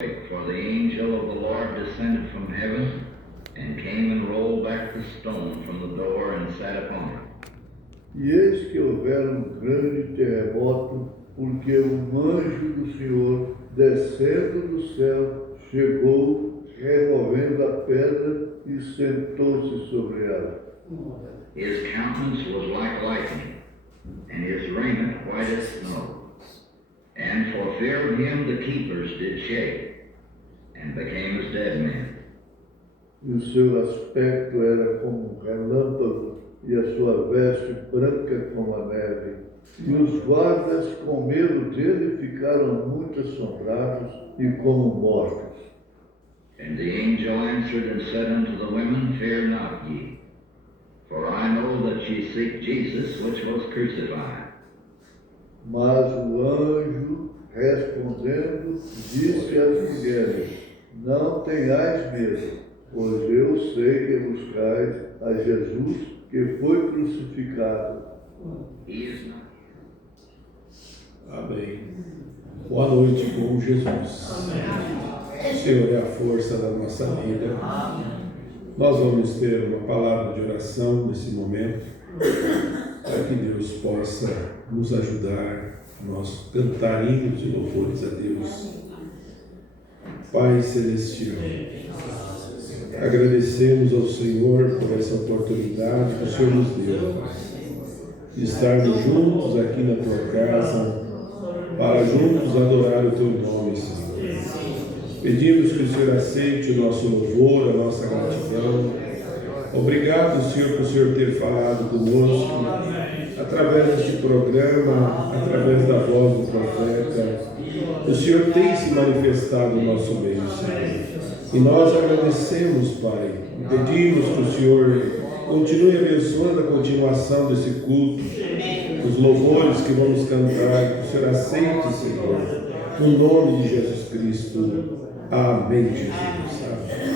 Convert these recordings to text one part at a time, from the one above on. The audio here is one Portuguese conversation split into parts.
For the angel of the Lord descended from heaven, and came and rolled back the stone from the door and sat upon it. E eis que houvera grande terremoto, porque anjo do Senhor, descendo do céu, chegou, removendo a pedra e sentou-se sobre ela. His countenance was like lightning, and his raiment white as snow. And for fear of him the keepers did shake, and became as dead men. E o seu aspecto era como um relâmpago, e a sua veste branca como a neve. E os guardas, com medo dele, ficaram muito assombrados e como mortos. And the angel answered and said unto the women, Fear not ye, for I know that ye seek Jesus, which was crucified. Mas o anjo, respondendo, disse às mulheres: Não tenhais medo, pois eu sei que buscais a Jesus, que foi crucificado. He is not. Amém. Boa noite com Jesus. Amém. O Senhor é a força da nossa vida. Amém. Nós vamos ter uma palavra de oração nesse momento, para que Deus possa nos ajudar, nós cantar hinos e louvores a Deus. Pai Celestial, agradecemos ao Senhor por essa oportunidade que o Senhor nos deu, Pai, de estarmos juntos aqui na Tua casa, para juntos adorar o Teu nome, Senhor. Pedimos que o Senhor aceite o nosso louvor, a nossa gratidão. Obrigado, Senhor, por o Senhor ter falado conosco, através deste programa, através da voz do profeta. O Senhor tem se manifestado no nosso meio, Senhor. E nós agradecemos, Pai, e pedimos que o Senhor continue abençoando a continuação desse culto, os louvores que vamos cantar, que o Senhor aceite, Senhor, no nome de Jesus Cristo. Amém, Jesus. Amém.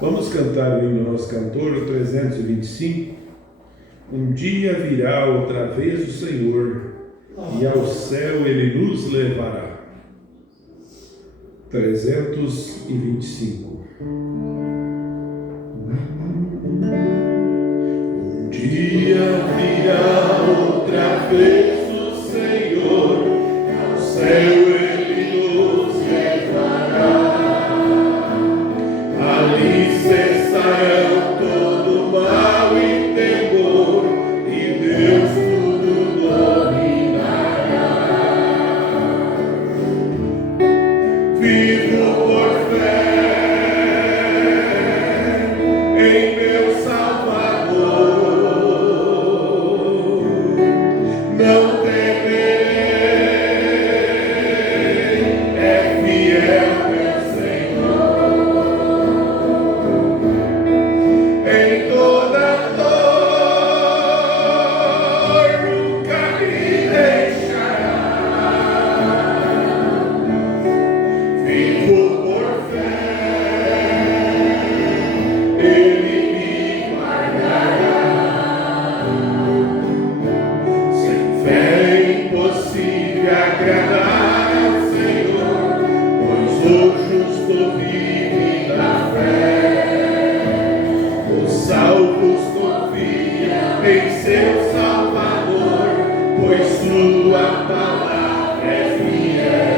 Vamos cantar o hino do nosso cantor, o 325. Um dia virá outra vez o Senhor, e ao céu Ele nos levará. 325. Um dia virá outra vez o Senhor, ao céu Ele nos levará. Ali cessarão todo mal e temor, e Deus tudo dominará. Vivo por fé em meu Salvador, não temerei, é fiel meu Senhor. Em toda dor nunca me deixará. Vivo por fé, Ele me guardará. Sem fé é impossível agradar ao Senhor, pois o justo vive da fé. Os salvos confiam em seu Salvador, pois sua palavra é fiel.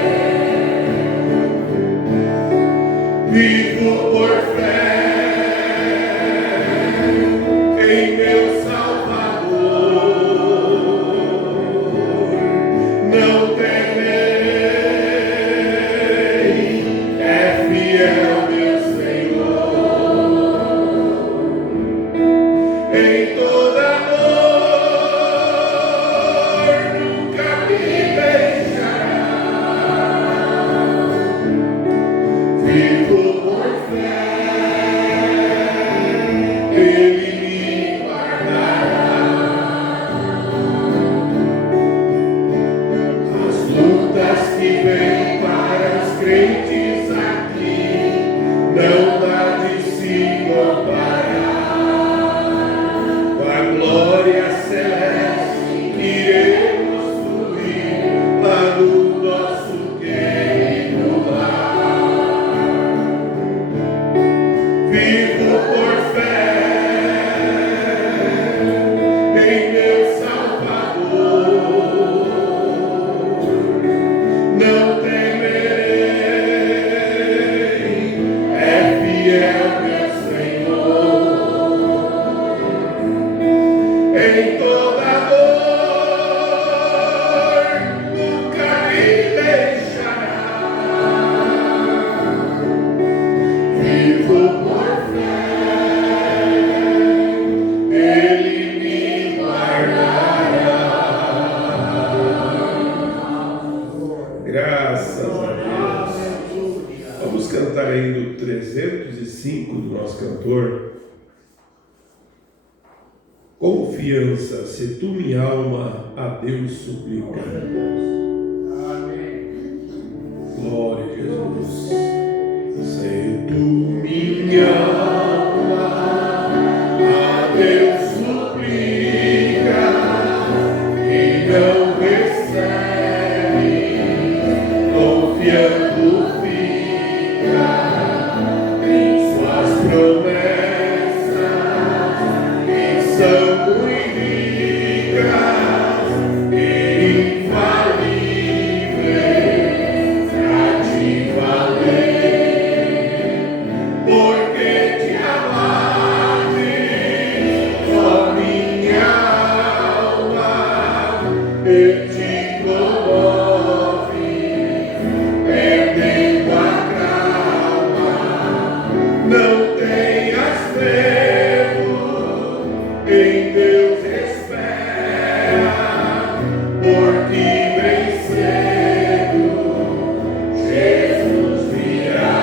Vivo por fé em meu Salvador, não temerei, é fiel meu Senhor. Em toda dor nunca me deixará. Vivo por fé Vamos cantar ainda o 305 do nosso cantor. Confiança, se tu minha alma a Deus suplica. Glória a Jesus. Se tu minha alma a Deus suplica e não recebe, confiando fica em suas promessas, que são muito ricas e infalíveis pra te valer, porque te amaste, ó minha alma, e te comove, perdendo a calma. Não tenhas medo, em Deus espera, porque bem cedo Jesus virá.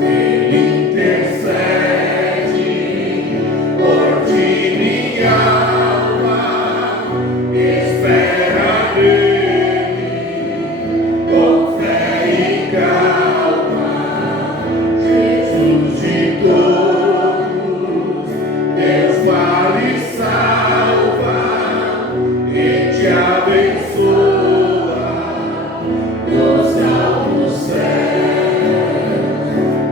Ele intercede por ti, minha alma, espera nele com fé e calma. Jesus de todos, Deus vale salva e te abençoa nos altos céus,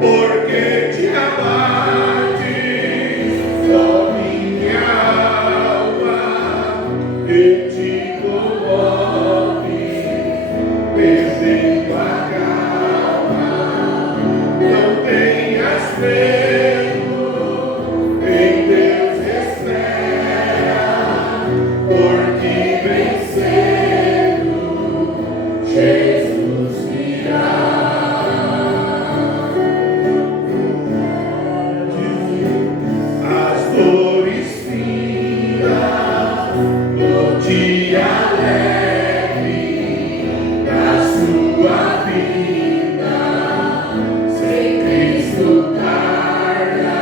porque te abates, ó minha alma, e te comove, perdendo a calma. Não tenhas medo, em Deus espera, porque bem cedo Jesus virá. As dores findas no dia alegre da sua vida, sem Cristo tarda,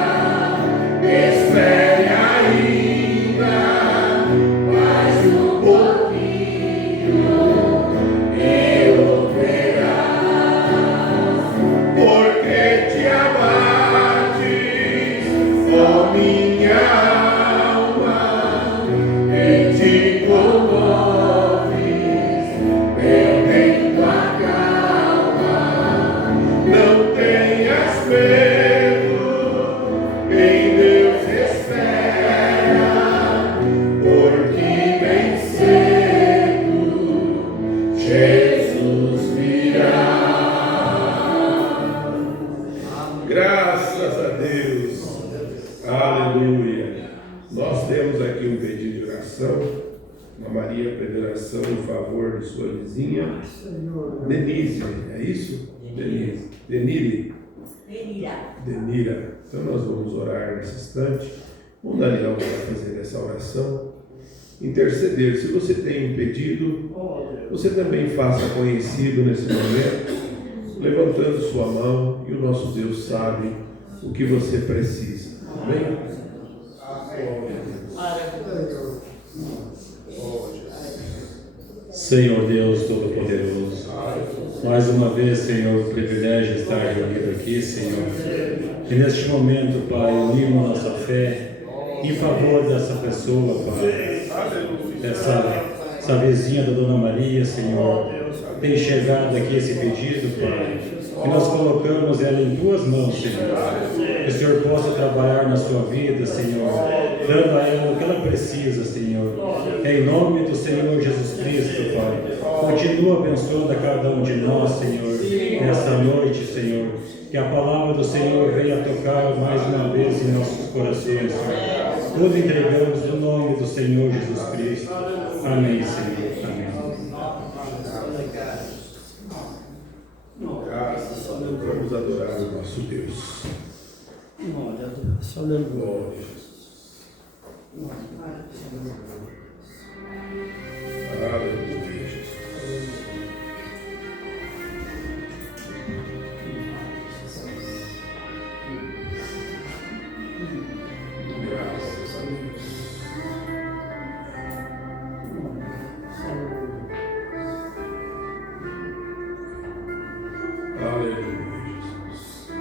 espere ainda mais um pouquinho e o verás, porque te abates, ó minha alma, e te comoves, perdendo a calma. Não tenhas medo, em Deus espera, porque bem cedo Jesus virá. Graças a Deus. Aleluia. Nós temos aqui um pedido de oração. A Maria pede oração em favor de sua vizinha Denise, é isso? Denise. Denira. Então nós vamos orar nesse instante. O Daniel vai fazer essa oração, interceder. Se você tem um pedido, você também faça conhecido nesse momento, levantando sua mão, e o nosso Deus sabe o que você precisa. Amém? Senhor Deus Todo-Poderoso, mais uma vez, Senhor, o privilégio de estar reunido aqui, Senhor. E neste momento, Pai, unimos nossa fé em favor dessa pessoa, Pai, essa vizinha da Dona Maria, Senhor. Tem chegado aqui esse pedido, Pai, e nós colocamos ela em tuas mãos, Senhor. Que o Senhor possa trabalhar na sua vida, Senhor, dando a ela o que ela precisa, Senhor. Em nome do Senhor Jesus Cristo, Pai, continua abençoando a cada um de nós, Senhor, nessa noite, Senhor. Que a palavra do Senhor venha tocar mais uma vez em nossos corações, Senhor. Tudo entregamos no nome do Senhor Jesus Cristo. Amém, Senhor. Amém. Graças a Deus. Vamos adorar o nosso Deus. Glória a Deus. Aleluia. Glória a Jesus. Aleluia, Jesus. Aleluia, Jesus.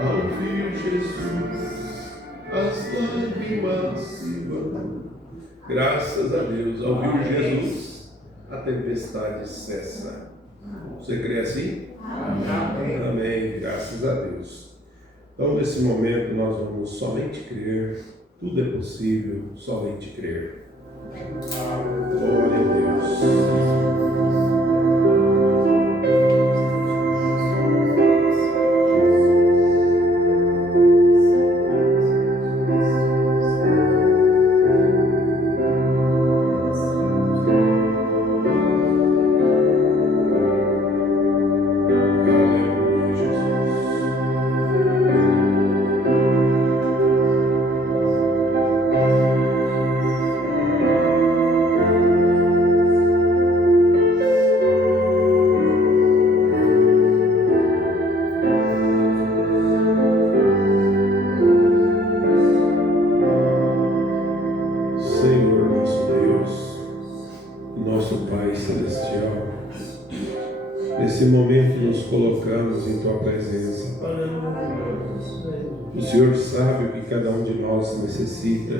Ao vir Jesus, as lágrimas se vão. Graças a Deus, ao vir Jesus, a tempestade cessa. Você crê assim? Amém. Amém. Graças a Deus. Então, nesse momento, nós vamos somente crer. Tudo é possível, somente crer. Glória a Deus. Nesse momento nos colocamos em Tua presença, Pai. O Senhor sabe o que cada um de nós necessita.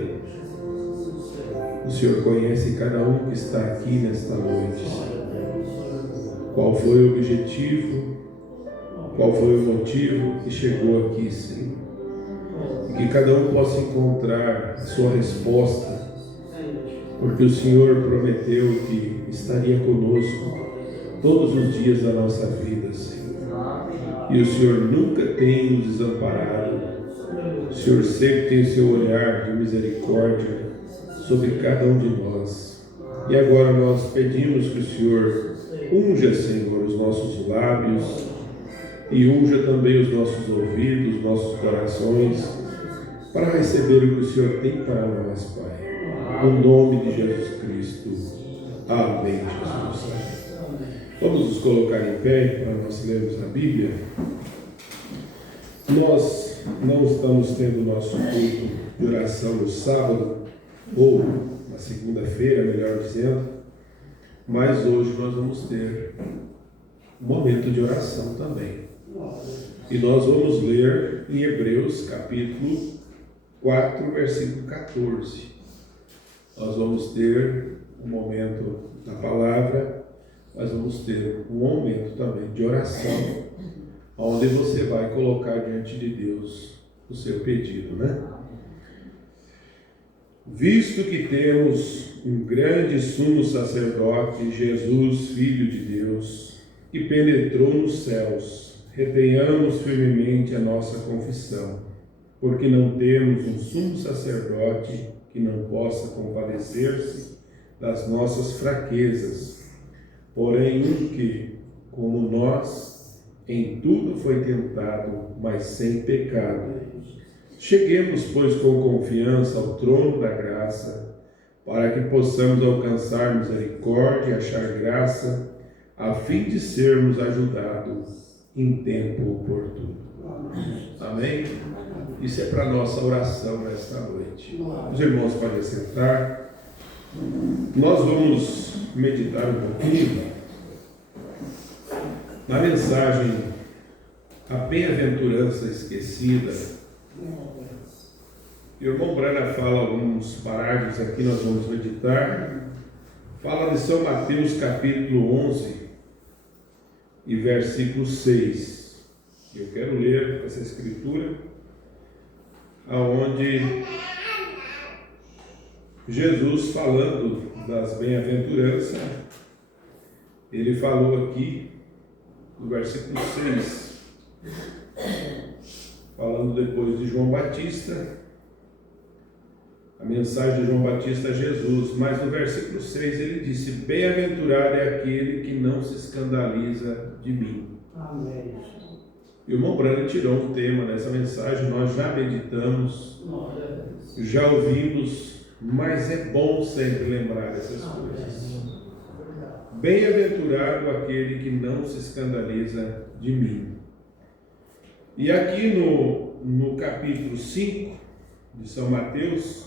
O Senhor conhece cada um que está aqui nesta noite. Qual foi o objetivo, qual foi o motivo que chegou aqui, Senhor. E que cada um possa encontrar a sua resposta, porque o Senhor prometeu que estaria conosco todos os dias da nossa vida, Senhor. E o Senhor nunca tem nos desamparado. O Senhor sempre tem o seu olhar de misericórdia sobre cada um de nós. E agora nós pedimos que o Senhor unja, Senhor, os nossos lábios e unja também os nossos ouvidos, nossos corações, para receber o que o Senhor tem para nós, Pai. No nome de Jesus Cristo. Amém, Jesus. Vamos nos colocar em pé para nós lermos a Bíblia. Nós não estamos tendo o nosso culto de oração no sábado, ou na segunda-feira, melhor dizendo, mas hoje nós vamos ter um momento de oração também. E nós vamos ler em Hebreus capítulo 4, versículo 14. Nós vamos ter um momento da palavra, mas vamos ter um momento também de oração, onde você vai colocar diante de Deus o seu pedido, né? Visto que temos um grande sumo sacerdote, Jesus, Filho de Deus, que penetrou nos céus, retenhamos firmemente a nossa confissão, porque não temos um sumo sacerdote que não possa compadecer-se das nossas fraquezas, porém um que, como nós, em tudo foi tentado, mas sem pecado. Cheguemos, pois, com confiança ao trono da graça, para que possamos alcançar misericórdia e achar graça, a fim de sermos ajudados em tempo oportuno. Amém? Isso é para a nossa oração nesta noite. Os irmãos podem sentar. Nós vamos meditar um pouquinho na mensagem A Bem-aventurança Esquecida. O irmão Brana fala alguns parágrafos aqui, nós vamos meditar. Fala de São Mateus capítulo 11 e versículo 6. Eu quero ler essa escritura, aonde Jesus, falando das bem-aventuranças, ele falou aqui no versículo 6, falando depois de João Batista, a mensagem de João Batista a Jesus, mas no versículo 6 ele disse: bem-aventurado é aquele que não se escandaliza de mim. Amém. E o irmão Brano tirou um tema dessa mensagem, nós já meditamos já ouvimos, mas é bom sempre lembrar essas coisas. Bem-aventurado aquele que não se escandaliza de mim. E aqui no capítulo 5 de São Mateus,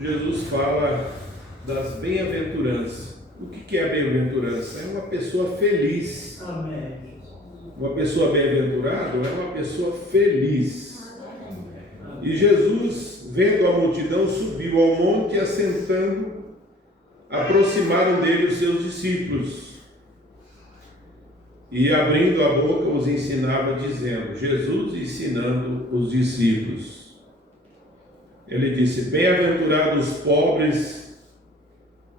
Jesus fala das bem-aventuranças. O que é bem-aventurança? É uma pessoa feliz. Amém. Uma pessoa bem-aventurada é uma pessoa feliz. E Jesus, vendo a multidão, subiu ao monte e, assentando, aproximaram dele os seus discípulos. E, abrindo a boca, os ensinava, dizendo, Jesus ensinando os discípulos. Ele disse, bem-aventurados os pobres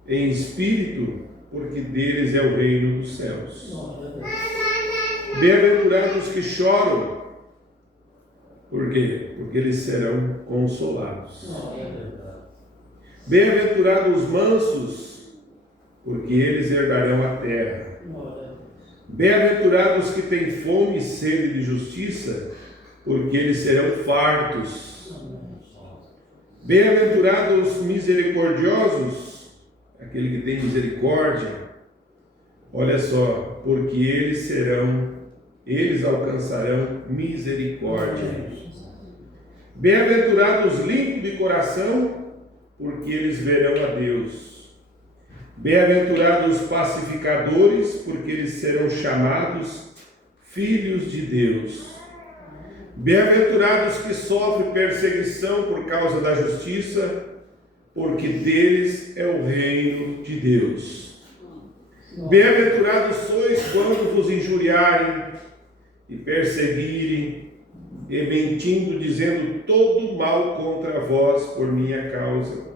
em espírito, porque deles é o reino dos céus. Bem-aventurados que choram, por quê? Porque eles serão consolados. Bem-aventurados os mansos, porque eles herdarão a terra. Bem-aventurados que têm fome e sede de justiça, porque eles serão fartos. Bem-aventurados os misericordiosos, aquele que tem misericórdia, olha só, porque eles alcançarão misericórdia. Bem-aventurados limpos de coração, porque eles verão a Deus. Bem-aventurados pacificadores, porque eles serão chamados filhos de Deus. Bem-aventurados que sofrem perseguição por causa da justiça, porque deles é o reino de Deus. Bem-aventurados sois quando vos injuriarem e perseguirem, e mentindo, dizendo todo mal contra vós por minha causa.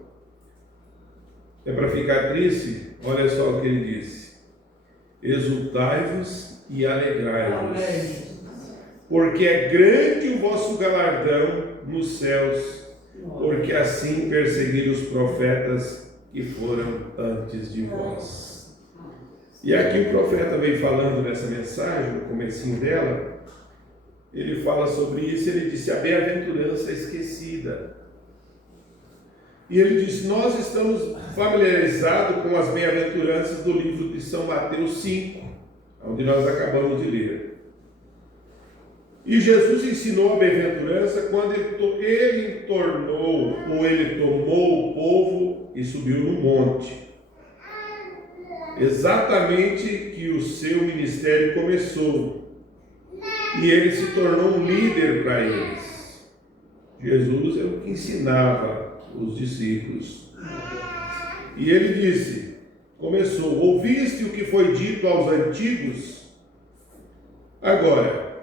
É para ficar triste? Olha só o que ele disse. Exultai-vos e alegrai-vos, porque é grande o vosso galardão nos céus, porque assim perseguiram os profetas que foram antes de vós. E aqui o profeta vem falando nessa mensagem, no comecinho dela, ele fala sobre isso, ele disse a bem-aventurança esquecida. E ele diz, nós estamos familiarizados com as bem-aventuranças do livro de São Mateus 5, onde nós acabamos de ler. E Jesus ensinou a bem-aventurança quando ele tomou o povo e subiu no monte. Exatamente que o seu ministério começou. E ele se tornou um líder para eles. Jesus é o que ensinava os discípulos. E ele disse, começou, ouviste o que foi dito aos antigos? Agora,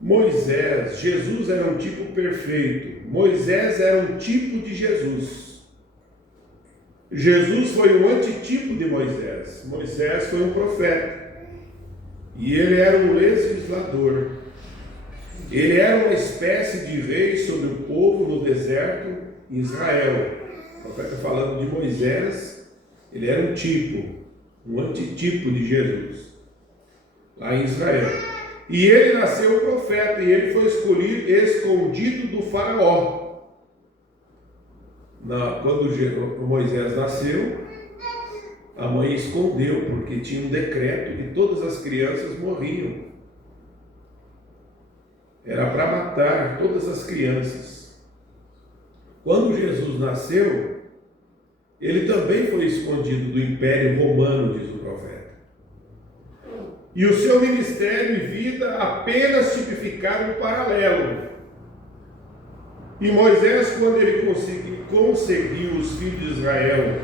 Moisés, Jesus era um tipo perfeito. Moisés era um tipo de Jesus. Jesus foi um antitipo de Moisés. Moisés foi um profeta. E ele era um legislador. Ele era uma espécie de rei sobre o povo no deserto em Israel. O profeta falando de Moisés, ele era um tipo, um antitipo de Jesus, lá em Israel. E ele nasceu profeta, e ele foi escondido do faraó. Quando Moisés nasceu, a mãe escondeu, porque tinha um decreto que todas as crianças morriam. Era para matar todas as crianças. Quando Jesus nasceu, ele também foi escondido do Império Romano, diz o profeta. E o seu ministério e vida apenas tipificaram um paralelo. E Moisés, quando ele conseguiu os filhos de Israel,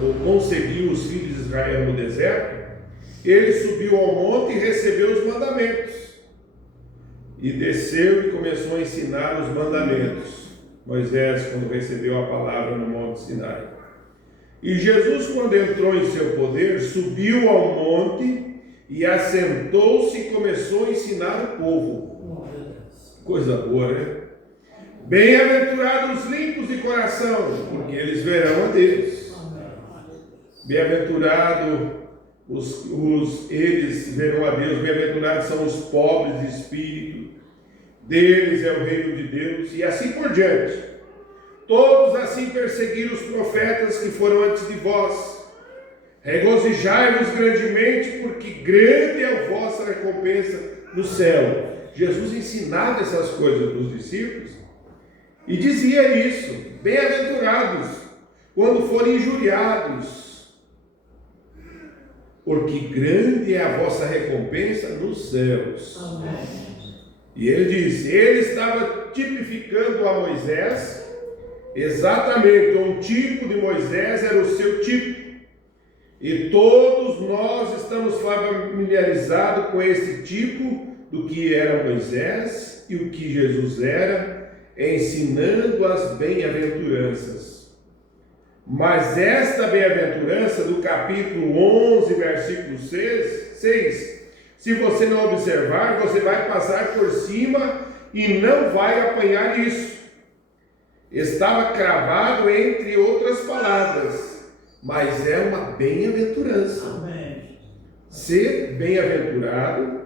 ou conseguiu os filhos de Israel no deserto, ele subiu ao monte e recebeu os mandamentos. E desceu e começou a ensinar os mandamentos. Moisés, quando recebeu a palavra no Monte Sinai. E Jesus, quando entrou em seu poder, subiu ao monte e assentou-se e começou a ensinar o povo. Coisa boa, né? Bem-aventurados os limpos de coração, porque eles verão a Deus. Bem-aventurados eles verão a Deus. Bem-aventurados são os pobres de espírito, deles é o reino de Deus, e assim por diante. todos assim perseguiram os profetas que foram antes de vós. Regozijai-vos grandemente, porque grande é a vossa recompensa no céu. Jesus ensinava essas coisas para os discípulos e dizia isso: bem-aventurados quando forem injuriados, porque grande é a vossa recompensa nos céus. Amém. E ele disse, ele estava tipificando a Moisés, exatamente, um tipo de Moisés era o seu tipo. E todos nós estamos familiarizados com esse tipo do que era Moisés e o que Jesus era, ensinando as bem-aventuranças. Mas esta bem-aventurança do capítulo 11, versículo 6, se você não observar, você vai passar por cima e não vai apanhar isso. Estava cravado entre outras palavras, mas é uma bem-aventurança. Amém. Ser bem-aventurado,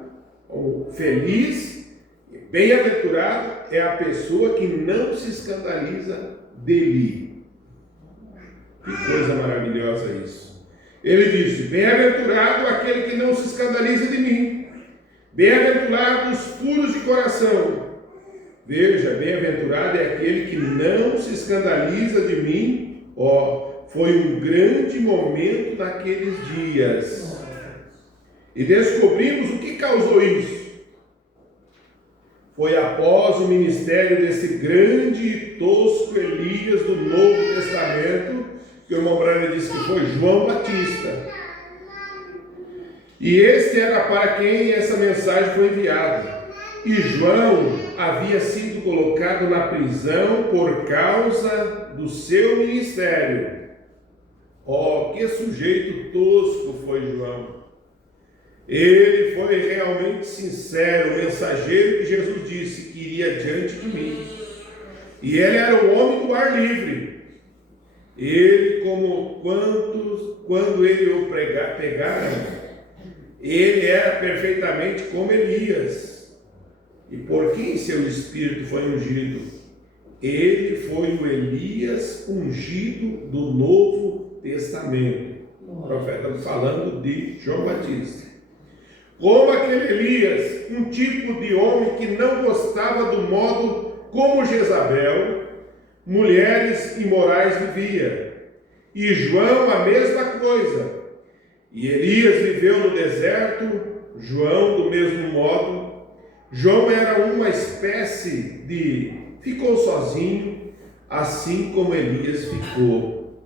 ou feliz, bem-aventurado é a pessoa que não se escandaliza dele. Que coisa maravilhosa isso. Ele disse, bem-aventurado aquele que não se escandaliza de mim. Bem-aventurados os puros de coração. Veja, bem-aventurado é aquele que não se escandaliza de mim. Foi um grande momento naqueles dias. E descobrimos o que causou isso. Foi após o ministério desse grande e tosco Elias do Novo Testamento, que o irmão Branham disse que foi João Batista. E este era para quem essa mensagem foi enviada. E João havia sido colocado na prisão por causa do seu ministério. Que sujeito tosco foi João. Ele foi realmente sincero, o mensageiro que Jesus disse que iria diante de mim. E ele era o homem do ar livre. Ele, quando ele o pegaram, ele era perfeitamente como Elias. E por quem seu espírito foi ungido? Ele foi o Elias ungido do Novo Testamento. O profeta falando de João Batista. Como aquele Elias, um tipo de homem que não gostava do modo como Jezabel, mulheres imorais vivia. E João a mesma coisa. E Elias viveu no deserto, João do mesmo modo. João era uma espécie de... ficou sozinho, assim como Elias ficou.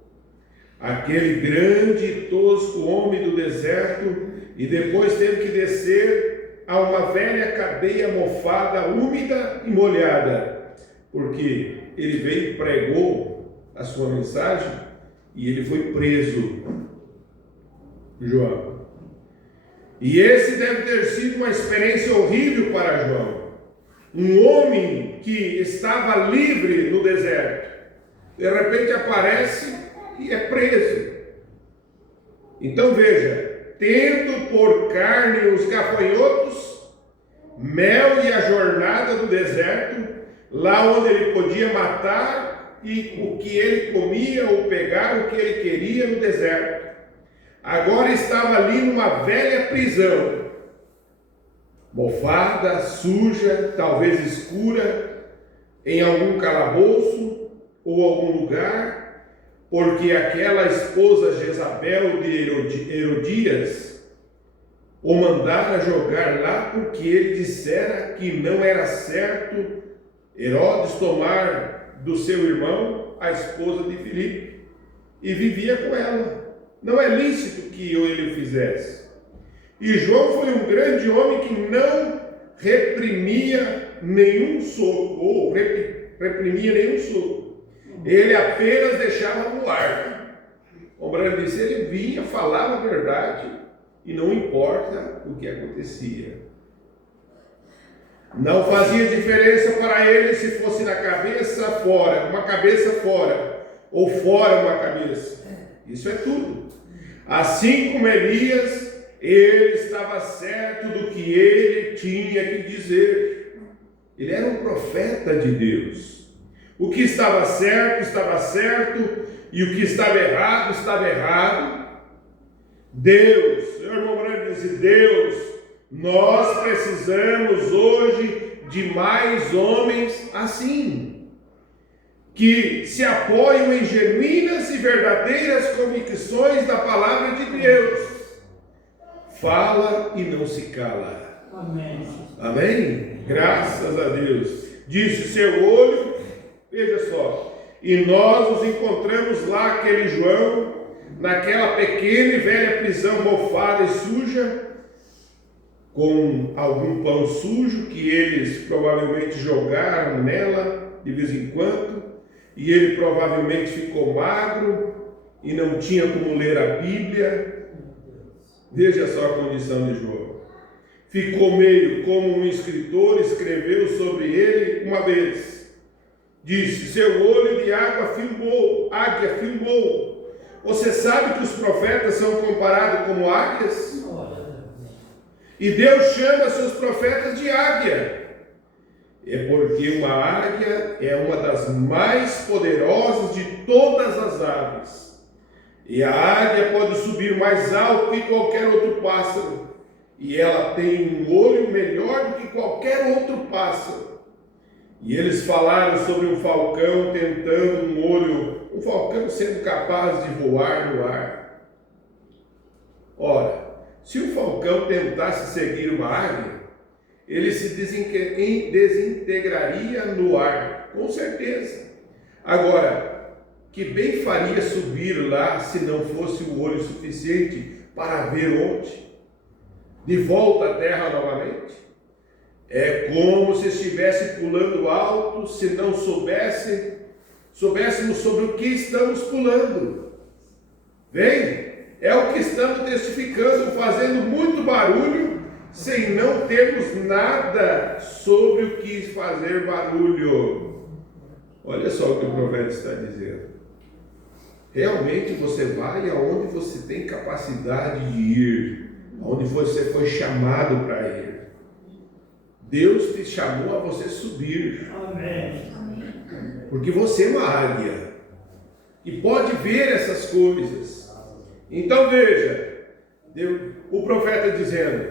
Aquele grande e tosco homem do deserto, e depois teve que descer a uma velha cadeia mofada, úmida e molhada, porque ele veio e pregou a sua mensagem, e ele foi preso, João. E esse deve ter sido uma experiência horrível para João. Um homem que estava livre no deserto, de repente aparece e é preso. Então veja, tendo por carne os gafanhotos, mel e a jornada do deserto, lá onde ele podia matar e o que ele comia ou pegar o que ele queria no deserto. Agora estava ali numa velha prisão, mofada, suja, talvez escura, em algum calabouço ou algum lugar, porque aquela esposa Jezabel de Herodias o mandara jogar lá, porque ele dissera que não era certo Herodes tomar do seu irmão a esposa de Filipe, e vivia com ela. Não é lícito que ele o fizesse. E João foi um grande homem que não reprimia nenhum soco, ou reprimia nenhum soco. Ele apenas deixava no ar. O Branham disse, ele vinha, falava a verdade, e não importa o que acontecia. Não fazia diferença para ele se fosse na cabeça fora, uma cabeça fora, ou fora uma cabeça. Isso é tudo. Assim como Elias, ele estava certo do que ele tinha que dizer. Ele era um profeta de Deus. O que estava certo, e o que estava errado. Deus, meu irmão Branco disse, Deus, nós precisamos hoje de mais homens assim, que se apoiam em genuínas e verdadeiras convicções da palavra de Deus. Fala e não se cala. Amém. Amém? Graças a Deus. Disse seu olho, veja só, e nós nos encontramos lá, aquele João, naquela pequena e velha prisão mofada e suja, com algum pão sujo que eles provavelmente jogaram nela de vez em quando, e ele provavelmente ficou magro e não tinha como ler a Bíblia. Veja só a condição de João. Ficou meio como um escritor escreveu sobre ele uma vez. Disse, seu olho de águia filmou. Você sabe que os profetas são comparados como águias? E Deus chama seus profetas de águia. É porque uma águia é uma das mais poderosas de todas as aves. E a águia pode subir mais alto que qualquer outro pássaro. E ela tem um olho melhor do que qualquer outro pássaro. E eles falaram sobre um falcão tentando um falcão sendo capaz de voar no ar. Ora, se o falcão tentasse seguir uma águia, ele se desintegraria no ar, com certeza. Agora, que bem faria subir lá se não fosse o olho suficiente para ver onde? De volta à terra novamente? É como se estivesse pulando alto, se não soubéssemos sobre o que estamos pulando. Vem? É o que estamos testificando, fazendo muito barulho, sem não termos nada sobre o que fazer barulho. Olha só o que o profeta está dizendo. Realmente você vai aonde você tem capacidade de ir, aonde você foi chamado para ir. Deus te chamou a você subir. Amém. Porque você é uma águia e pode ver essas coisas. Então veja, o profeta dizendo,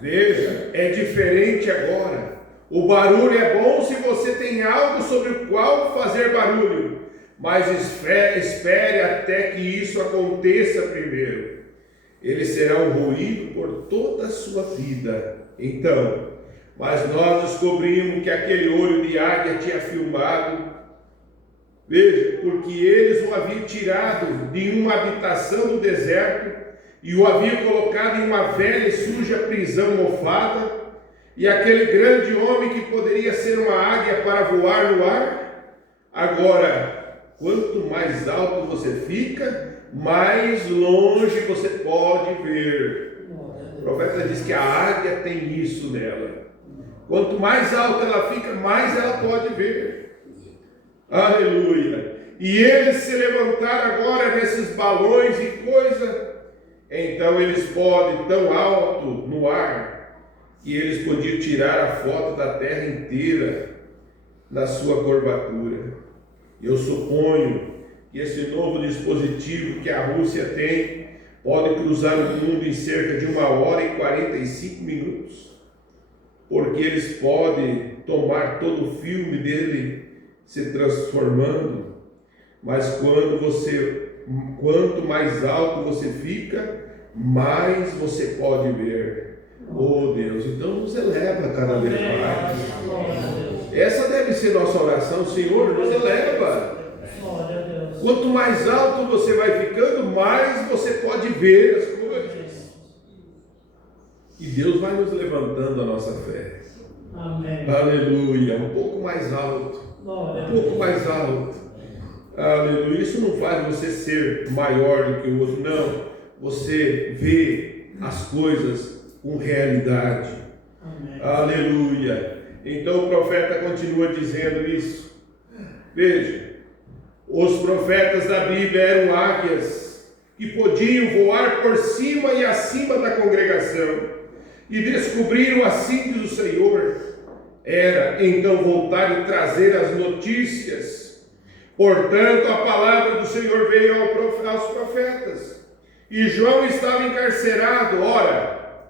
veja, é diferente agora. O barulho é bom se você tem algo sobre o qual fazer barulho, mas espere até que isso aconteça primeiro. Ele será um ruído por toda a sua vida. Então, mas nós descobrimos que aquele olho de águia tinha filmado. Veja, porque eles o haviam tirado de uma habitação do deserto e o haviam colocado em uma velha e suja prisão mofada, e aquele grande homem que poderia ser uma águia para voar no ar, agora, quanto mais alto você fica, mais longe você pode ver. O profeta diz que a águia tem isso nela. Quanto mais alta ela fica, mais ela pode ver. Aleluia! E eles se levantaram agora nesses balões e coisa, então eles podem tão alto no ar, e eles podiam tirar a foto da terra inteira na sua curvatura. Eu suponho que esse novo dispositivo que a Rússia tem pode cruzar o mundo em cerca de 1 hora e 45 minutos, porque eles podem tomar todo o filme dele se transformando, mas quanto mais alto você fica, mais você pode ver. Oh Deus, então nos eleva cada vez mais. Essa deve ser nossa oração, Senhor, nos eleva. Quanto mais alto você vai ficando, mais você pode ver as coisas. E Deus vai nos levantando a nossa fé. Amém. Aleluia, um pouco mais alto. Um pouco mais alto. Aleluia. Isso não faz você ser maior do que o outro, não. Você vê as coisas com realidade. Amém. Aleluia. Então o profeta continua dizendo isso. Veja, os profetas da Bíblia eram águias que podiam voar por cima e acima da congregação e descobriram assim diz o Senhor. era então voltar e trazer as notícias. Portanto, a palavra do Senhor veio aos profetas. E João estava encarcerado. Ora,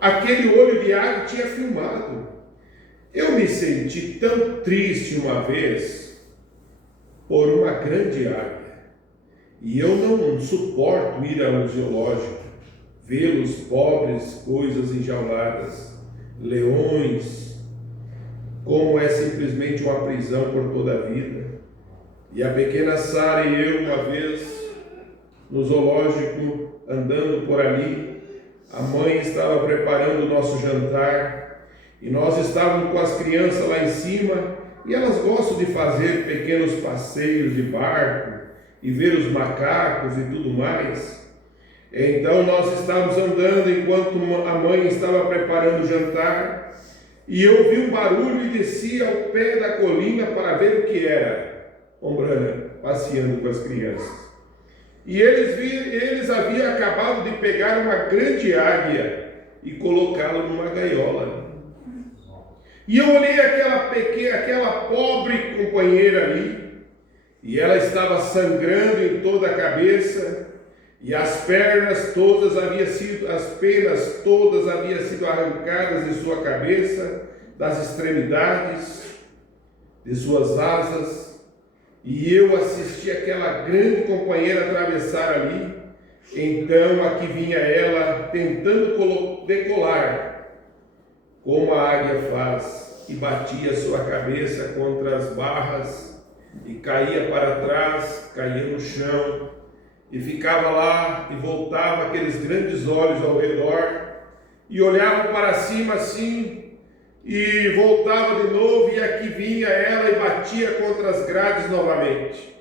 aquele olho de águia tinha filmado. Eu me senti tão triste uma vez por uma grande águia. E eu não suporto ir a um zoológico, ver os pobres coisas enjauladas, leões, como é simplesmente uma prisão por toda a vida. E a pequena Sara e eu, uma vez, no zoológico, andando por ali, a mãe estava preparando o nosso jantar, e nós estávamos com as crianças lá em cima, e elas gostam de fazer pequenos passeios de barco, e ver os macacos e tudo mais. Então nós estávamos andando enquanto a mãe estava preparando o jantar, e eu vi um barulho e desci ao pé da colina para ver o que era. Ombrana passeando com as crianças. E eles haviam acabado de pegar uma grande águia e colocá-la numa gaiola. E eu olhei aquela pobre companheira ali, e ela estava sangrando em toda a cabeça, e as penas todas as penas todas haviam sido arrancadas de sua cabeça, das extremidades de suas asas. E eu assisti aquela grande companheira atravessar ali. Então aqui vinha ela tentando decolar, como a águia faz, e batia sua cabeça contra as barras, e caía para trás, caía no chão, e ficava lá, e voltava aqueles grandes olhos ao redor, e olhava para cima assim, e voltava de novo, e aqui vinha ela e batia contra as grades novamente.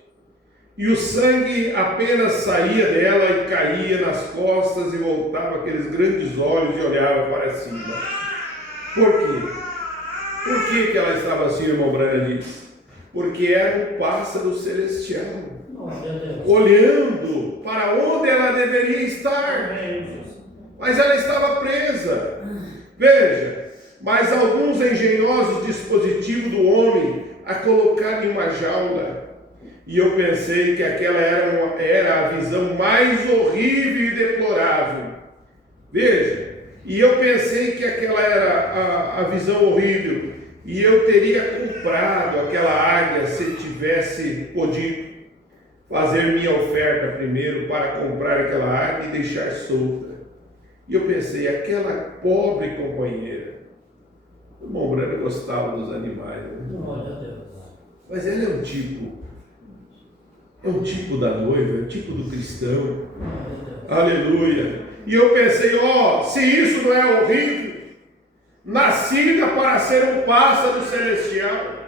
E o sangue apenas saía dela e caía nas costas, e voltava aqueles grandes olhos e olhava para cima. Por quê? Por que ela estava assim, irmão Brana disse? Porque era um pássaro celestial, olhando para onde ela deveria estar, mas ela estava presa. Veja, mas alguns engenhosos dispositivos do homem a colocar em uma jaula, e eu pensei que aquela era a visão mais horrível e deplorável. Veja, e eu pensei que aquela era a visão horrível, e eu teria comprado aquela águia se tivesse podido fazer minha oferta primeiro para comprar aquela águia e deixar solta. E eu pensei, aquela pobre companheira, o irmão Brana gostava dos animais, né? Mas ela é um tipo da noiva, é um tipo do cristão. Aleluia. E eu pensei, se isso não é horrível, nascida para ser um pássaro celestial,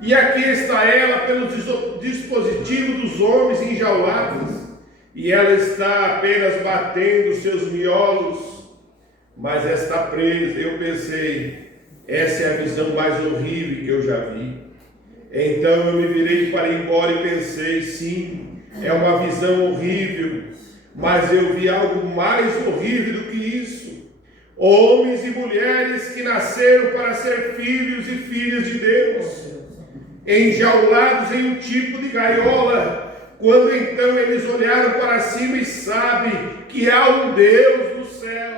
e aqui está ela pelos dispositivos dos homens enjaulados, e ela está apenas batendo seus miolos, mas está presa. Eu pensei, essa é a visão mais horrível que eu já vi. Então eu me virei para ir embora e pensei, sim, é uma visão horrível, mas eu vi algo mais horrível do que isso. Homens e mulheres que nasceram para ser filhos e filhas de Deus, enjaulados em um tipo de gaiola, quando então eles olharam para cima e sabem que há um Deus no céu.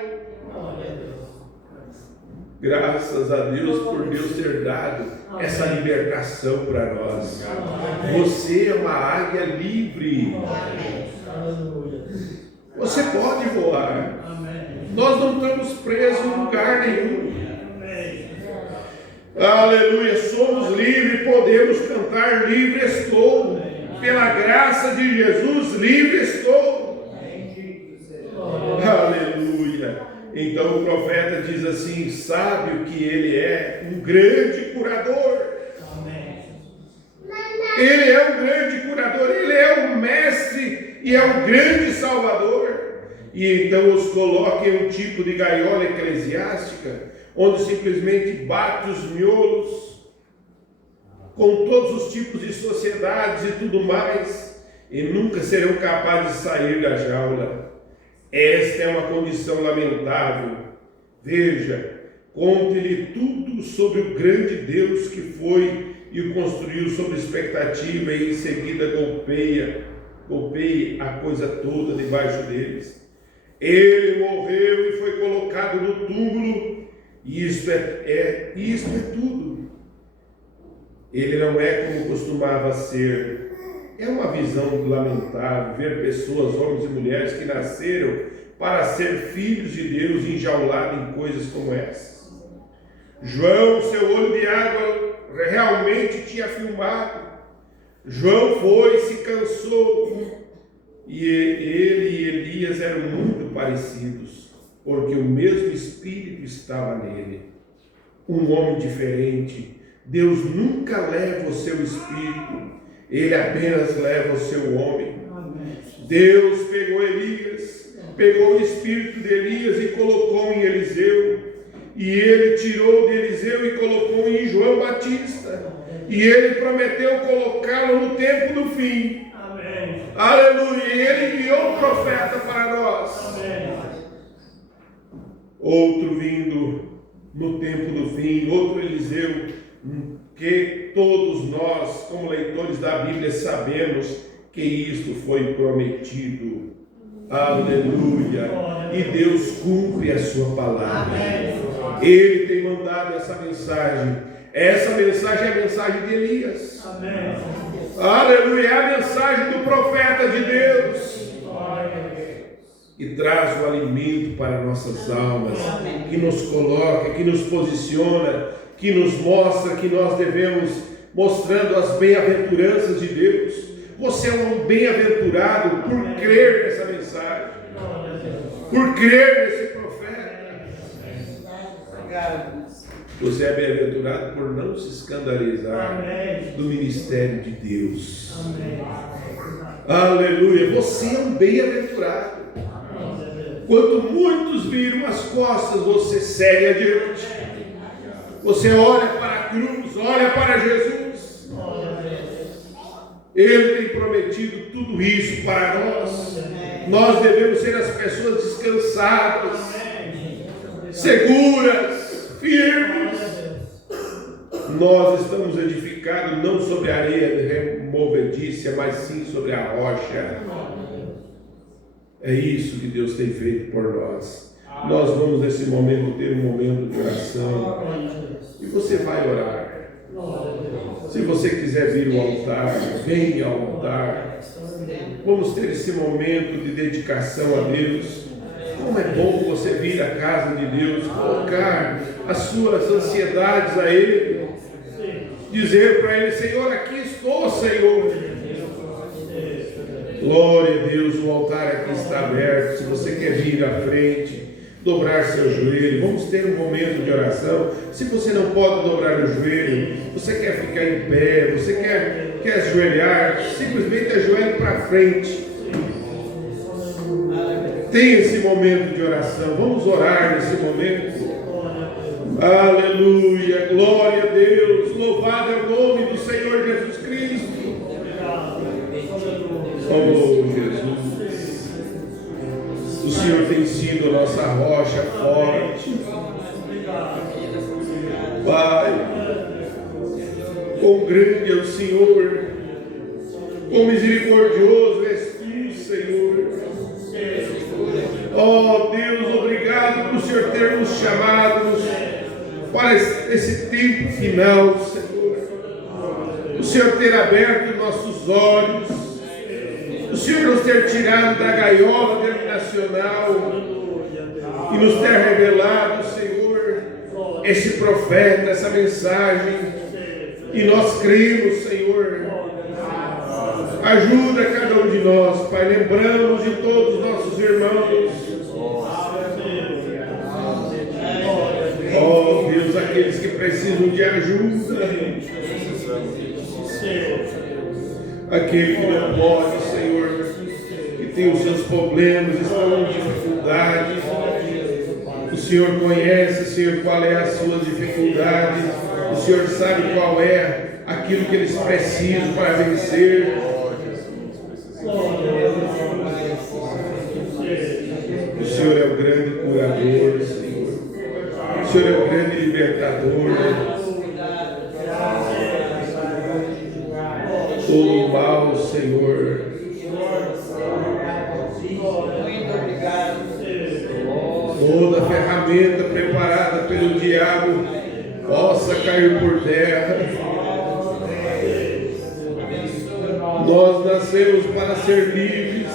Graças a Deus por Deus ter dado essa libertação para nós. Você é uma águia livre. Você pode voar. Nós não estamos presos em lugar nenhum. Aleluia. Somos livres, podemos cantar livre estou. Pela graça de Jesus, livre estou. Aleluia. Então o profeta diz assim, sabe o que ele é? Um grande curador. Ele é um grande curador, ele é um mestre e é um grande salvador. E então os coloca em um tipo de gaiola eclesiástica, onde simplesmente bate os miolos, com todos os tipos de sociedades e tudo mais, e nunca serão capazes de sair da jaula. Esta é uma condição lamentável. Veja, Conte-lhe tudo sobre o grande Deus que foi e o construiu sobre expectativa, e em seguida golpeie a coisa toda debaixo deles. Ele morreu e foi colocado no túmulo, e isto é tudo. Ele não é como costumava ser. É uma visão lamentável ver pessoas, homens e mulheres, que nasceram para ser filhos de Deus, enjaulados em coisas como essas. João, seu olho de água, realmente tinha filmado. João foi, se cansou, e ele e Elias eram muito parecidos, porque o mesmo Espírito estava nele. Um homem diferente. Deus nunca leva o seu Espírito, Ele apenas leva o seu homem. Deus pegou Elias, pegou o Espírito de Elias e colocou em Eliseu, e Ele tirou de Eliseu e colocou em João Batista, e Ele prometeu colocá-lo no tempo do fim. Amém. Aleluia! E Ele enviou um profeta para nós. Amém. Outro vindo no tempo do fim, outro Eliseu, que todos nós, como leitores da Bíblia, sabemos que isto foi prometido. Aleluia! E Deus cumpre a sua palavra. Ele tem mandado essa mensagem. Essa mensagem é a mensagem de Elias. Amém. Aleluia! É a mensagem do profeta de Deus. E traz o alimento para nossas almas, que nos coloca, que nos posiciona, que nos mostra que nós devemos, mostrando as bem-aventuranças de Deus. Você é um bem-aventurado por crer nessa mensagem, por crer nesse profeta. Você é bem-aventurado por não se escandalizar do ministério de Deus. Aleluia! Você é um bem-aventurado. Quando muitos viram as costas, você segue adiante. Você olha para a cruz, olha para Jesus. Ele tem prometido tudo isso para nós. Nós devemos ser as pessoas descansadas, seguras, firmes. Nós estamos edificados não sobre a areia movediça, mas sim sobre a rocha. É isso que Deus tem feito por nós. Nós vamos nesse momento ter um momento de oração. E você vai orar. Se você quiser vir ao altar, venha ao altar. Vamos ter esse momento de dedicação a Deus. Como é bom você vir à casa de Deus, colocar as suas ansiedades a Ele, dizer para Ele: Senhor, aqui estou, Senhor. Glória a Deus, o altar aqui está aberto. Se você quer vir à frente, dobrar seu joelho, vamos ter um momento de oração. Se você não pode dobrar o joelho, você quer ficar em pé, você quer ajoelhar, simplesmente ajoelhe para frente. Tenha esse momento de oração. Vamos orar nesse momento. Aleluia, glória a Deus, louvado é o nome do Senhor Jesus Cristo. Oh Jesus, o Senhor tem sido a nossa rocha forte. Pai, quão grande é o Senhor, quão misericordioso és tu, Senhor. Oh Deus, obrigado por o Senhor ter nos chamados para esse tempo final, Senhor. O Senhor ter aberto nossos olhos, o Senhor nos ter tirado da gaiola denominacional e nos ter revelado, Senhor, esse profeta, essa mensagem, e nós cremos, Senhor. Ajuda cada um de nós, Pai. Lembramos de todos os nossos irmãos. Oh Deus, aqueles que precisam de ajuda, aquele que não pode, Senhor, que tem os seus problemas, estão em dificuldade. O Senhor conhece, Senhor, qual é as suas dificuldades. O Senhor sabe qual é aquilo que eles precisam para vencer. O Senhor é o grande curador, Senhor. O Senhor é o grande libertador. Todo o mal, Senhor, toda ferramenta preparada pelo diabo possa cair por terra. Nós nascemos para ser livres.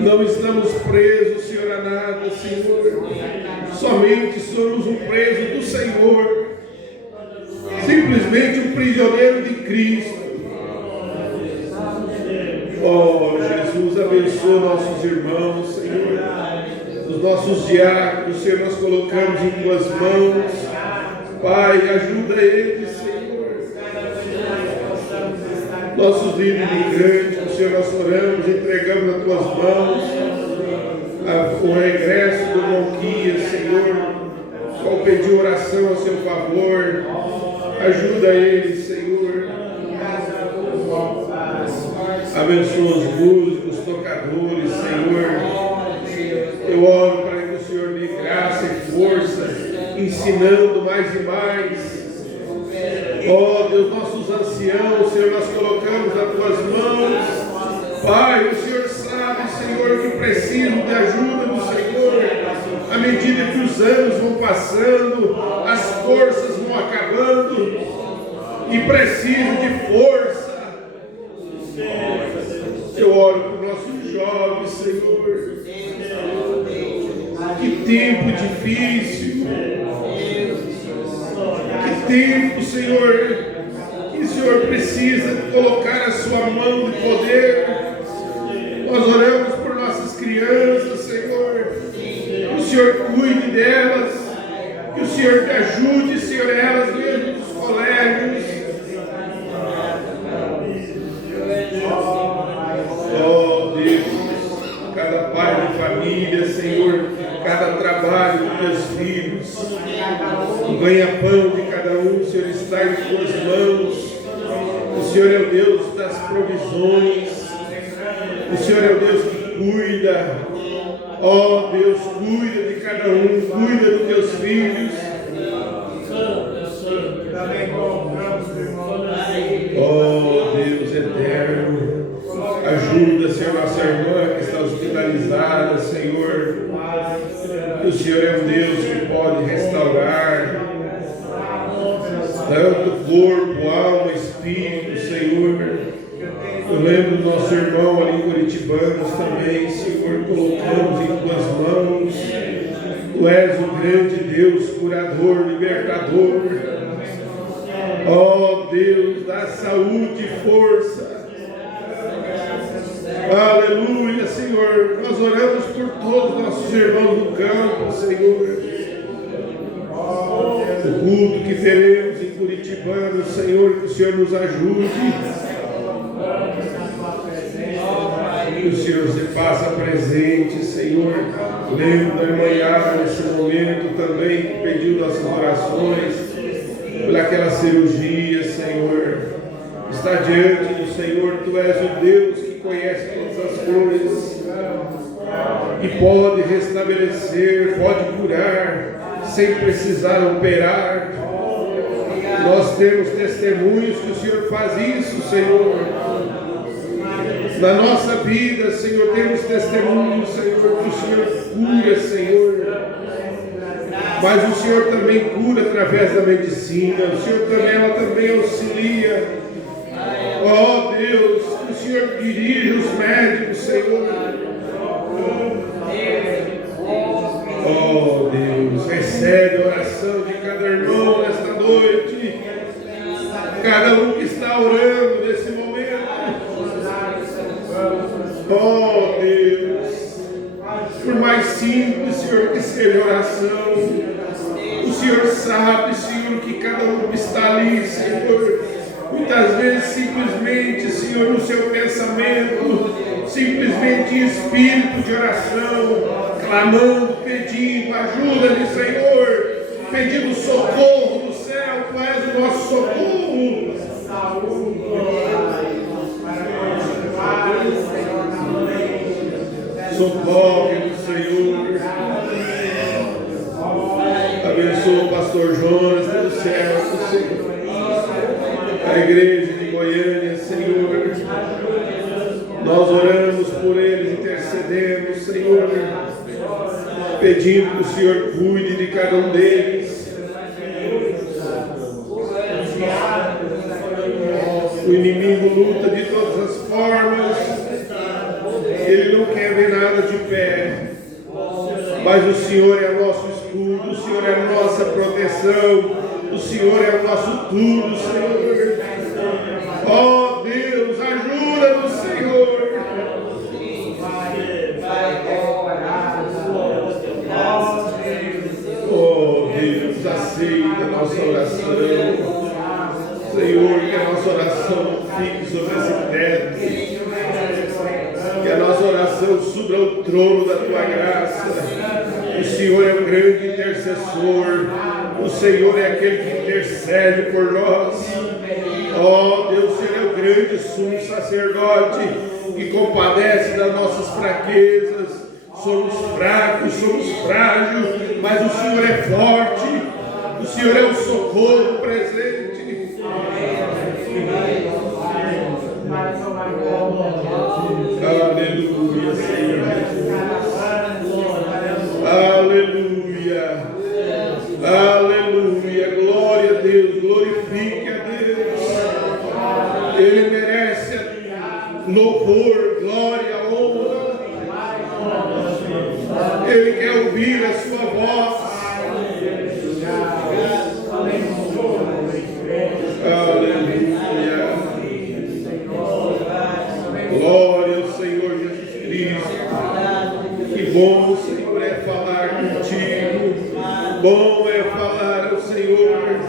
Não estamos presos, Senhor, a nada, Senhor. Somente somos um preso do Senhor. Simplesmente um prisioneiro de Cristo. Oh, Jesus, abençoa nossos irmãos, Senhor. Os nossos diáconos, Senhor, nós colocamos em Tuas mãos. Pai, ajuda eles, Senhor. Nossos líderes de cântico, Senhor, nós oramos, entregamos nas Tuas mãos o regresso do Monquia, Senhor. Qual pediu oração a seu favor. Ajuda eles, Senhor. Abençoa os músicos, tocadores, Senhor. Eu oro para que o Senhor dê graça e força, ensinando mais e mais. Ó Deus, nossos anciãos, Senhor, nós colocamos nas Tuas mãos. Pai, o Senhor sabe, Senhor, que precisam de ajuda do Senhor. À medida que os anos vão passando, as forças vão acabando e precisam de força. Eu oro por nossos jovens, Senhor. Que tempo difícil. Que tempo, Senhor, que o Senhor precisa colocar a sua mão de poder. Nós oramos por nossas crianças, Senhor. Que o Senhor cuide delas. Que o Senhor te ajude, Senhor, elas mesmo dos colégios. Oh Deus, cada pai de família, Senhor, cada trabalho dos Teus filhos, o ganha-pão de cada um, Senhor, está em Tuas mãos. O Senhor é o Deus das provisões. O Senhor é o Deus que cuida. Oh Deus, cuida de cada um, cuida dos Teus filhos. Oh Deus eterno, ajuda, Senhor, nossa irmã que está hospitalizada, Senhor. O Senhor é um Deus que pode restaurar tanto corpo, alma, espírito, Senhor. Eu lembro do nosso irmão ali em Curitibanos também, Senhor, colocamos em Tuas mãos. Tu és o grande Deus, curador, libertador. Oh Deus, dá saúde e força. Aleluia, Senhor. Nós oramos por todos os nossos irmãos do campo, Senhor. O culto que teremos em Curitibano, Senhor, que o Senhor nos ajude. Que o Senhor se faça presente, Senhor. Lembro da irmã Yara nesse momento também, que pediu nossas orações por aquela cirurgia, Senhor. Está diante do Senhor, Tu és o Deus que conhece todas as coisas e pode restabelecer, pode curar, sem precisar operar. Nós temos testemunhos que o Senhor faz isso, Senhor. Na nossa vida, Senhor, temos testemunhos, Senhor, que o Senhor cura, Senhor. Mas o Senhor também cura através da medicina. O Senhor ela também auxilia. Oh Deus, que o Senhor dirige os médicos, Senhor. Oh Deus, recebe a oração de cada irmão nesta noite. Cada um que está orando nesse momento. Oh Deus, por mais simples, Senhor, que seja a oração, o Senhor sabe, Senhor, que cada um está ali, Senhor, muitas vezes simplesmente, Senhor, no seu pensamento, simplesmente em espírito de oração, clamando, pedindo, ajuda-me, Senhor, pedindo socorro do céu. Tu és o nosso socorro. Socorre-nos, Senhor. igreja de Goiânia, Senhor. Nós oramos por eles, intercedemos, Senhor, pedindo que o Senhor cuide de cada um deles. O inimigo luta de todas as formas, ele não quer ver nada de pé, mas o Senhor é nosso escudo, o Senhor é a nossa proteção, o Senhor é o nosso tudo, Senhor. Ó Deus, ajuda-nos, Senhor. Oh Deus, aceita a nossa oração, Senhor, que a nossa oração não fique sobre esse teto, que a nossa oração suba ao trono da Tua graça. O Senhor é um grande intercessor, o Senhor é aquele que intercede por nós. Ó Deus, o Senhor é o grande sumo sacerdote que compadece das nossas fraquezas. Somos fracos, somos frágeis, mas o Senhor é forte, o Senhor é o socorro presente. Aleluia, Senhor Jesus. Aleluia. Aleluia. Glória a Deus. Glorifique a Deus. Ele merece louvor, glória, honra. Ele quer ouvir a sua voz. Aleluia. Glória ao Senhor Jesus Cristo. Que bom, Senhor, é falar contigo. Bom é falar ao Senhor.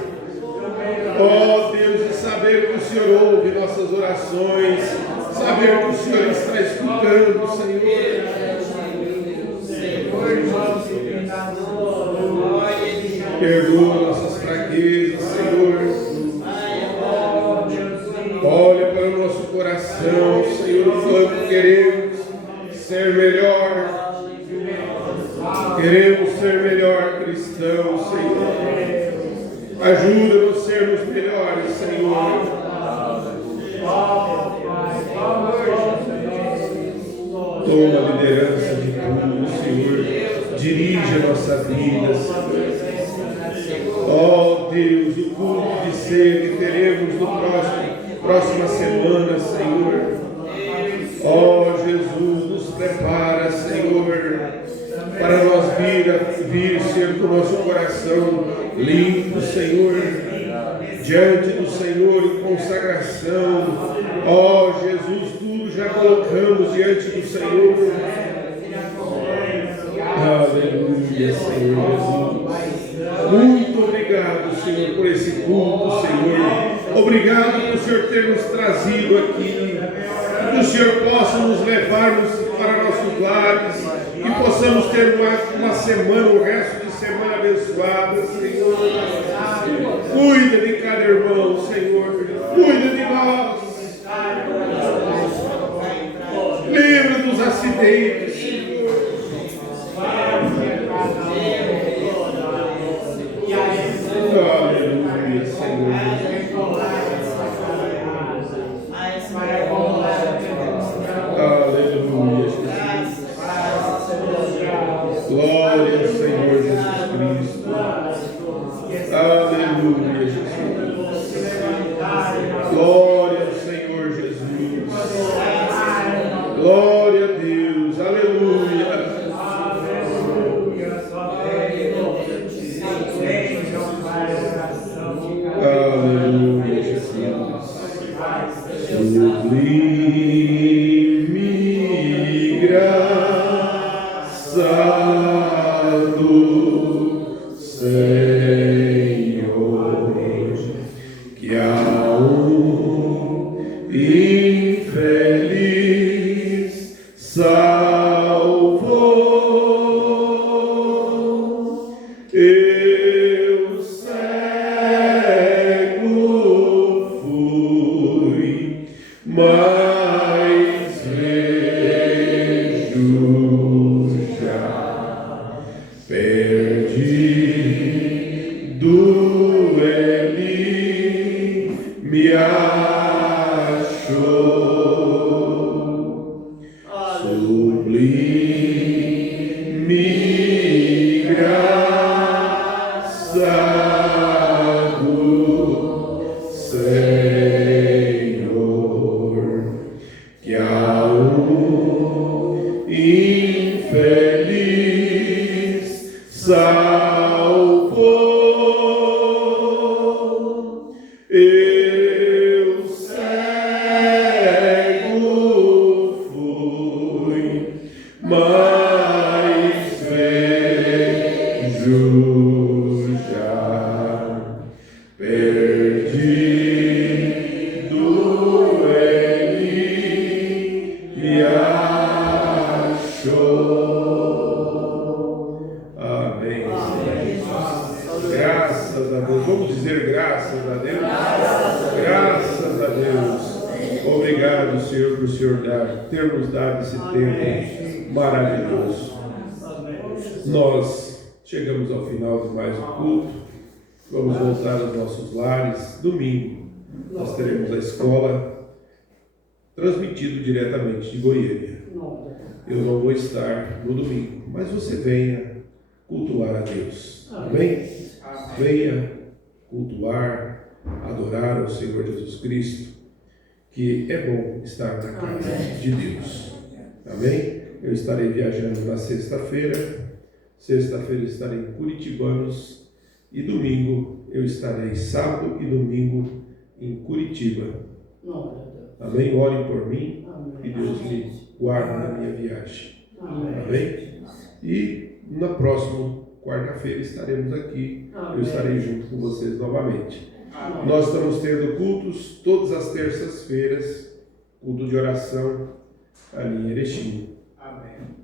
Ó Deus, e saber que o Senhor ouve nossas orações. Saber que o Senhor está escutando, Senhor. Perdoa nossas fraquezas, Senhor. Olha para o nosso coração, Senhor, o quanto queremos ser melhor. Queremos ser melhor cristãos, Senhor. Ajuda-nos a sermos melhores, Senhor. Toma a liderança de tudo, Senhor. Dirige a nossa vida, Senhor. Ó Deus, o culto de ceia que teremos no próxima semana, Senhor. Ó Jesus, nos prepara, Senhor, para nós vir ser com o nosso coração limpo, Senhor, diante do Senhor em consagração. Ó Jesus, tudo já colocamos diante do Senhor. Aleluia, Senhor Jesus. Muito obrigado, Senhor, por esse culto, Senhor. Obrigado por o Senhor ter nos trazido aqui. Que o Senhor possa nos levar para nossos lares e possamos ter uma semana, o resto de semana abençoada, Senhor. Cuida de cada irmão, Senhor. Cuida de nós. Livra dos acidentes, Senhor. Aleluia, Senhor. Aleluia, Jesus. Glória ao Senhor Jesus Cristo. Aleluia, Jesus. Glória ao Senhor Jesus. Glória a Deus. Aleluia. Aleluia, Jesus. Sublime graça do Senhor, que a infeliz salvou. Eu cego fui, mas vejo já. Perdido ele me achou sublime graça do Senhor, que a um infeliz salvou. Eu cego fui, mas vejo já. Perdido ele me achou. Amém. Graças a Deus. Vamos dizer graças a Deus. Graças a Deus. Obrigado, Senhor, por o Senhor ter nos dado esse tempo maravilhoso. Nós chegamos ao final de mais um culto. Vamos voltar aos nossos lares. Domingo nós teremos a escola transmitido diretamente de Goiânia. Eu não vou estar no domingo, mas você venha cultuar a Deus. Amém? Venha cultuar, adorar ao Senhor Jesus Cristo, que é bom estar na casa de Deus. Amém? Eu estarei viajando na sexta-feira. Sexta-feira estarei em Curitibanos. E domingo eu estarei, sábado e domingo, em Curitiba. Amém? Orem por mim, que Deus me guarde na minha viagem. Amém? E na próxima quarta-feira estaremos aqui. Eu estarei junto com vocês novamente. Nós estamos tendo cultos todas as terças-feiras, culto de oração ali em Erechim.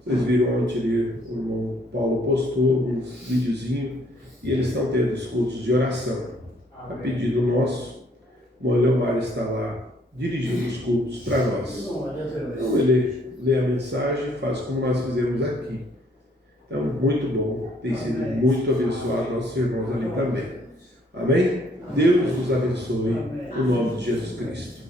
Vocês viram ontem ali, o irmão Paulo postou uns videozinhos e eles estão tendo os cultos de oração. A pedido nosso, o irmão Leomar está lá dirigindo os cultos para nós. Então ele lê a mensagem, faz como nós fizemos aqui. Então, muito bom, tem sido muito abençoado nossos irmãos ali também. Amém? Deus nos abençoe, no nome de Jesus Cristo.